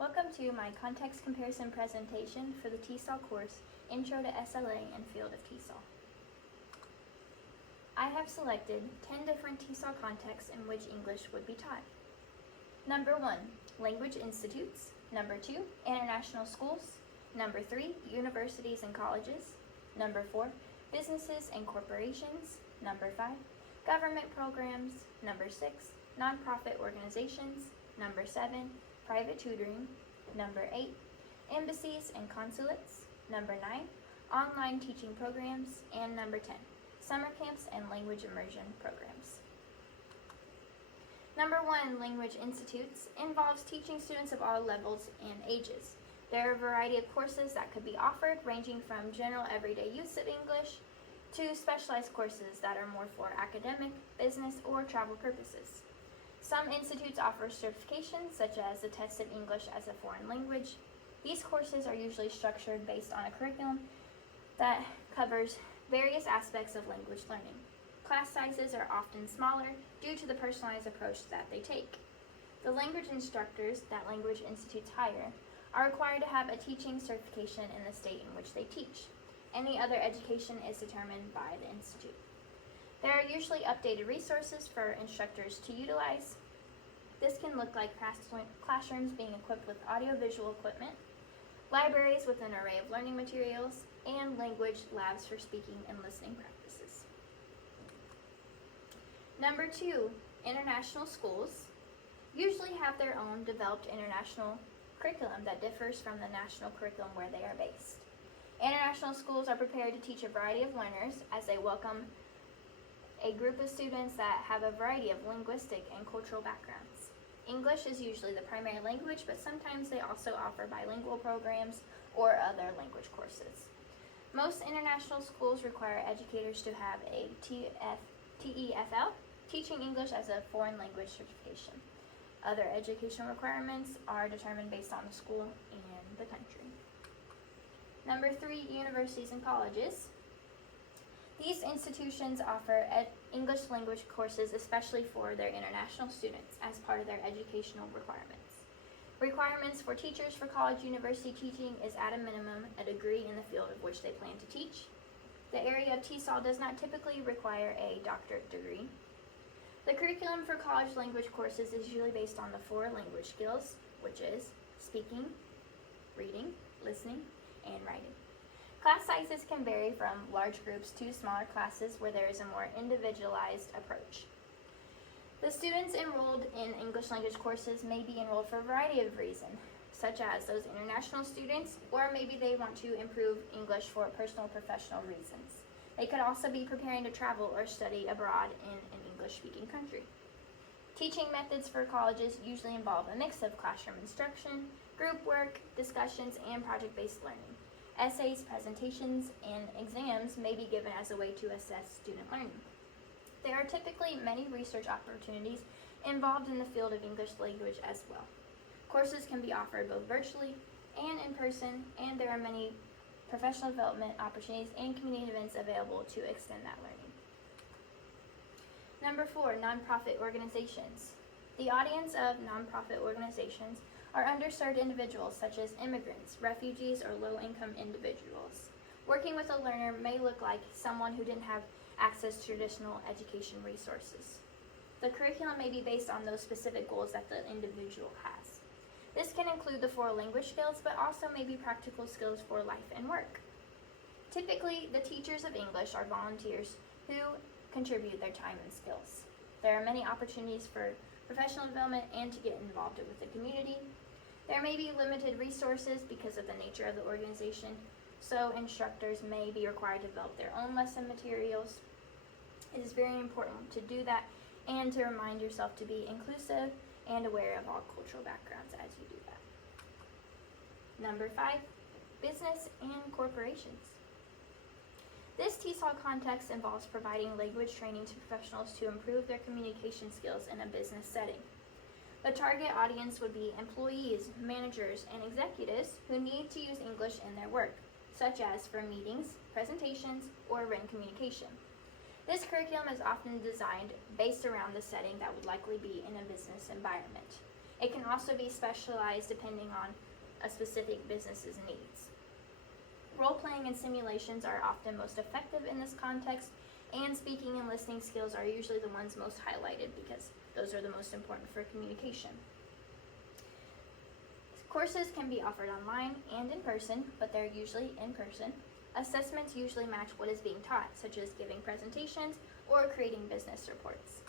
Welcome to my context comparison presentation for the TESOL course, Intro to SLA and Field of TESOL. I have selected 10 different TESOL contexts in which English would be taught. Number 1, language institutes. Number 2, international schools. Number 3, universities and colleges. Number 4, businesses and corporations. Number 5, government programs. Number 6, nonprofit organizations. Number 7, private tutoring. Number 8, embassies and consulates. Number 9, online teaching programs. And number 10, summer camps and language immersion programs. Number 1, language institutes, involves teaching students of all levels and ages. There are a variety of courses that could be offered, ranging from general everyday use of English to specialized courses that are more for academic, business, or travel purposes. Some institutes offer certifications, such as the test of English as a foreign language. These courses are usually structured based on a curriculum that covers various aspects of language learning. Class sizes are often smaller due to the personalized approach that they take. The language instructors that language institutes hire are required to have a teaching certification in the state in which they teach. Any other education is determined by the institute. There are usually updated resources for instructors to utilize. This can look like classrooms being equipped with audiovisual equipment, libraries with an array of learning materials, and language labs for speaking and listening practices. Number 2, international schools usually have their own developed international curriculum that differs from the national curriculum where they are based. International schools are prepared to teach a variety of learners as they welcome a group of students that have a variety of linguistic and cultural backgrounds. English is usually the primary language, but sometimes they also offer bilingual programs or other language courses. Most international schools require educators to have a TEFL, Teaching English as a Foreign Language certification. Other education requirements are determined based on the school and the country. Number 3, universities and colleges. These institutions offer English language courses, especially for their international students, as part of their educational requirements. Requirements for teachers for college university teaching is at a minimum a degree in the field of which they plan to teach. The area of TESOL does not typically require a doctorate degree. The curriculum for college language courses is usually based on the 4 language skills, which is speaking, reading, listening, and writing. Class sizes can vary from large groups to smaller classes where there is a more individualized approach. The students enrolled in English language courses may be enrolled for a variety of reasons, such as those international students, or maybe they want to improve English for personal or professional reasons. They could also be preparing to travel or study abroad in an English-speaking country. Teaching methods for colleges usually involve a mix of classroom instruction, group work, discussions, and project-based learning. Essays, presentations, and exams may be given as a way to assess student learning. There are typically many research opportunities involved in the field of English language as well. Courses can be offered both virtually and in person, and there are many professional development opportunities and community events available to extend that learning. Number 4, nonprofit organizations. The audience of nonprofit organizations are underserved individuals such as immigrants, refugees, or low-income individuals. Working with a learner may look like someone who didn't have access to traditional education resources. The curriculum may be based on those specific goals that the individual has. This can include the 4 language skills, but also may be practical skills for life and work. Typically, the teachers of English are volunteers who contribute their time and skills. There are many opportunities for professional development and to get involved with the community. There may be limited resources because of the nature of the organization, so instructors may be required to develop their own lesson materials. It is very important to do that and to remind yourself to be inclusive and aware of all cultural backgrounds as you do that. Number 5, business and corporations. This TESOL context involves providing language training to professionals to improve their communication skills in a business setting. The target audience would be employees, managers, and executives who need to use English in their work, such as for meetings, presentations, or written communication. This curriculum is often designed based around the setting that would likely be in a business environment. It can also be specialized depending on a specific business's needs. Role-playing and simulations are often most effective in this context, and speaking and listening skills are usually the ones most highlighted because those are the most important for communication. Courses can be offered online and in person, but they're usually in person. Assessments usually match what is being taught, such as giving presentations or creating business reports.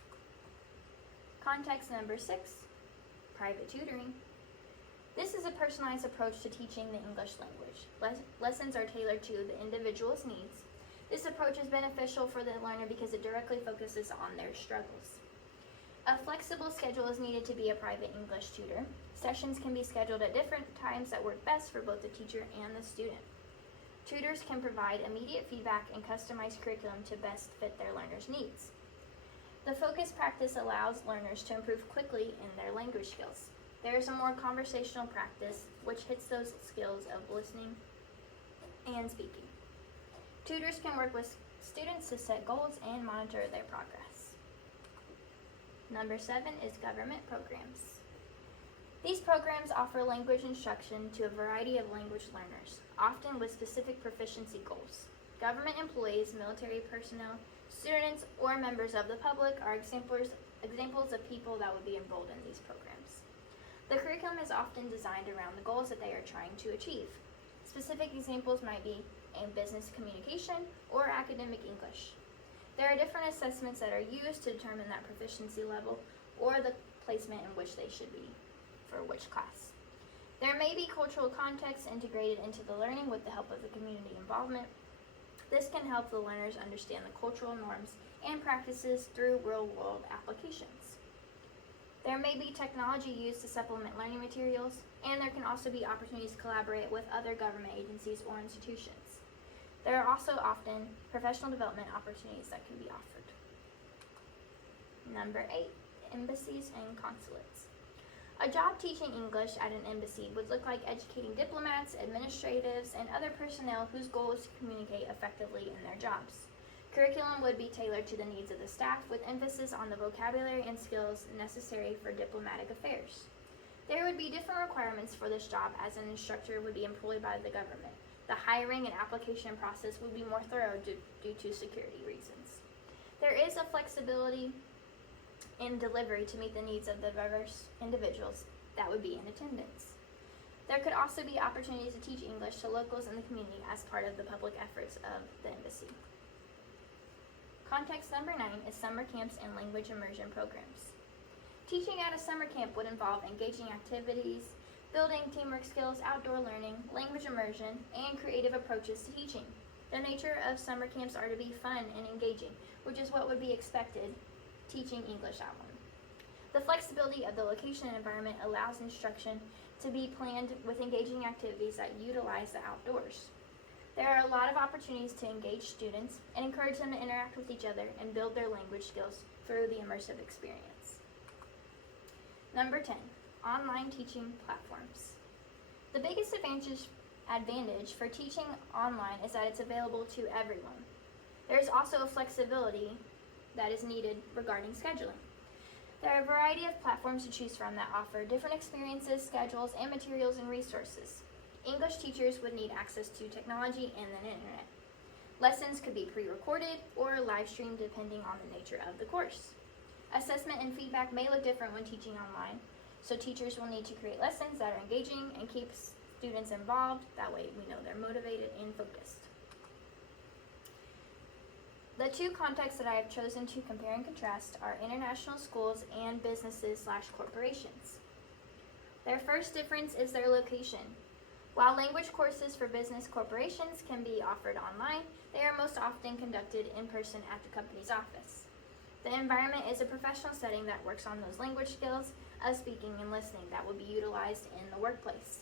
Context number 6, private tutoring. This is a personalized approach to teaching the English language. Lessons are tailored to the individual's needs. This approach is beneficial for the learner because it directly focuses on their struggles. A flexible schedule is needed to be a private English tutor. Sessions can be scheduled at different times that work best for both the teacher and the student. Tutors can provide immediate feedback and customized curriculum to best fit their learners' needs. The focused practice allows learners to improve quickly in their language skills. There is a more conversational practice which hits those skills of listening and speaking. Tutors can work with students to set goals and monitor their progress. Number 7 is government programs. These programs offer language instruction to a variety of language learners, often with specific proficiency goals. Government employees, military personnel, students, or members of the public are examples of people that would be enrolled in these programs. The curriculum is often designed around the goals that they are trying to achieve. Specific examples might be in business communication or academic English. There are different assessments that are used to determine that proficiency level or the placement in which they should be for which class. There may be cultural context integrated into the learning with the help of the community involvement. This can help the learners understand the cultural norms and practices through real-world applications. There may be technology used to supplement learning materials, and there can also be opportunities to collaborate with other government agencies or institutions. There are also often professional development opportunities that can be offered. Number 8, embassies and consulates. A job teaching English at an embassy would look like educating diplomats, administratives, and other personnel whose goal is to communicate effectively in their jobs. Curriculum would be tailored to the needs of the staff with emphasis on the vocabulary and skills necessary for diplomatic affairs. There would be different requirements for this job as an instructor would be employed by the government. The hiring and application process would be more thorough due to security reasons. There is a flexibility in delivery to meet the needs of the diverse individuals that would be in attendance. There could also be opportunities to teach English to locals in the community as part of the public efforts of the embassy. Context number 9 is summer camps and language immersion programs. Teaching at a summer camp would involve engaging activities, building teamwork skills, outdoor learning, language immersion, and creative approaches to teaching. The nature of summer camps are to be fun and engaging, which is what would be expected teaching English at one. The flexibility of the location and environment allows instruction to be planned with engaging activities that utilize the outdoors. There are a lot of opportunities to engage students and encourage them to interact with each other and build their language skills through the immersive experience. Number 10, online teaching platforms. The biggest advantage for teaching online is that it's available to everyone. There is also a flexibility that is needed regarding scheduling. There are a variety of platforms to choose from that offer different experiences, schedules, and materials and resources. English teachers would need access to technology and the internet. Lessons could be pre-recorded or live streamed depending on the nature of the course. Assessment and feedback may look different when teaching online, so teachers will need to create lessons that are engaging and keep students involved. That way we know they're motivated and focused. The two contexts that I have chosen to compare and contrast are international schools and businesses/corporations. Their first difference is their location. While language courses for business corporations can be offered online, they are most often conducted in person at the company's office. The environment is a professional setting that works on those language skills of speaking and listening that will be utilized in the workplace.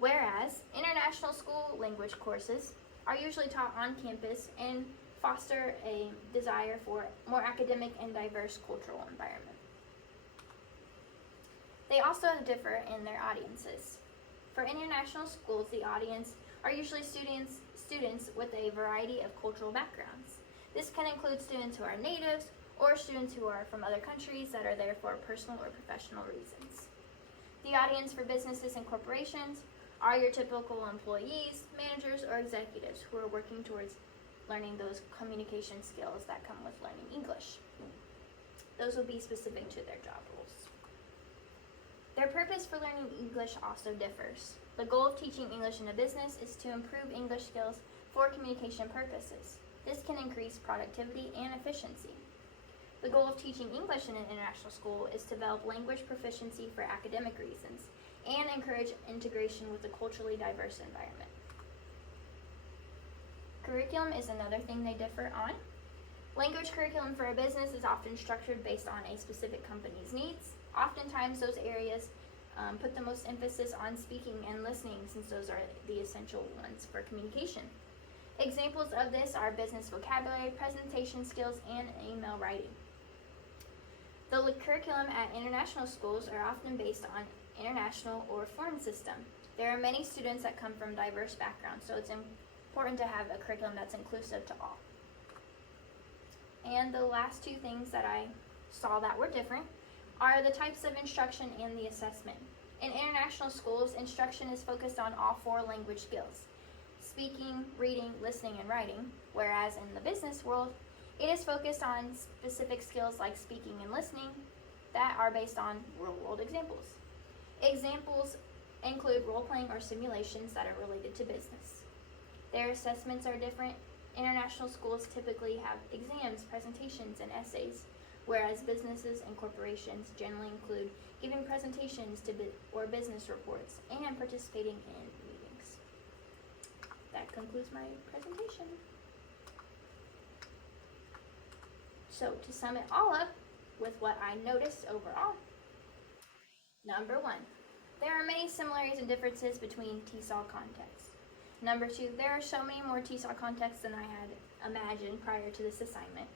Whereas international school language courses are usually taught on campus and foster a desire for more academic and diverse cultural environment. They also differ in their audiences. For international schools, the audience are usually students with a variety of cultural backgrounds. This can include students who are natives or students who are from other countries that are there for personal or professional reasons. The audience for businesses and corporations are your typical employees, managers, or executives who are working towards learning those communication skills that come with learning English. Those will be specific to their job roles. Their purpose for learning English also differs. The goal of teaching English in a business is to improve English skills for communication purposes. This can increase productivity and efficiency. The goal of teaching English in an international school is to develop language proficiency for academic reasons and encourage integration with a culturally diverse environment. Curriculum is another thing they differ on. Language curriculum for a business is often structured based on a specific company's needs. Oftentimes those areas put the most emphasis on speaking and listening, since those are the essential ones for communication. Examples of this are business vocabulary, presentation skills, and email writing. The curriculum at international schools are often based on international or foreign system. There are many students that come from diverse backgrounds, so it's important to have a curriculum that's inclusive to all. And the last two things that I saw that were different are the types of instruction and the assessment. In international schools, instruction is focused on all four language skills: speaking, reading, listening, and writing, whereas in the business world, it is focused on specific skills like speaking and listening that are based on real-world examples. Examples include role-playing or simulations that are related to business. Their assessments are different. International schools typically have exams, presentations, and essays, whereas businesses and corporations generally include giving presentations or business reports and participating in meetings. That concludes my presentation. So to sum it all up with what I noticed overall. Number 1, there are many similarities and differences between TESOL contexts. Number 2, there are so many more TESOL contexts than I had imagined prior to this assignment.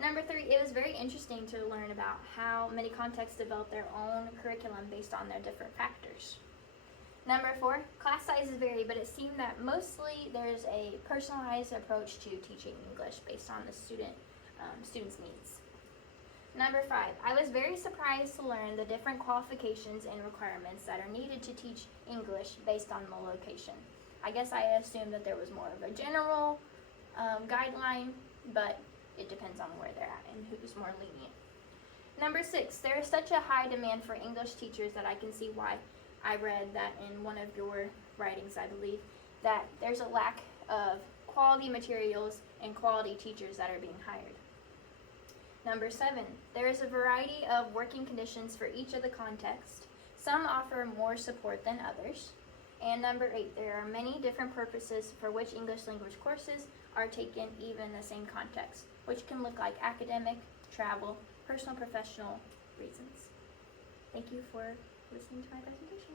Number 3, it was very interesting to learn about how many contexts develop their own curriculum based on their different factors. Number 4, class sizes vary, but it seemed that mostly there's a personalized approach to teaching English based on the students' needs. Number 5, I was very surprised to learn the different qualifications and requirements that are needed to teach English based on the location. I guess I assumed that there was more of a general guideline, but it depends on where they're at and who's more lenient. Number 6, there is such a high demand for English teachers that I can see why. I read that in one of your writings, I believe, that there's a lack of quality materials and quality teachers that are being hired. Number 7, there is a variety of working conditions for each of the contexts. Some offer more support than others. And number 8, there are many different purposes for which English language courses are taken even in the same context, which can look like academic, travel, personal, professional reasons. Thank you for listening to my presentation.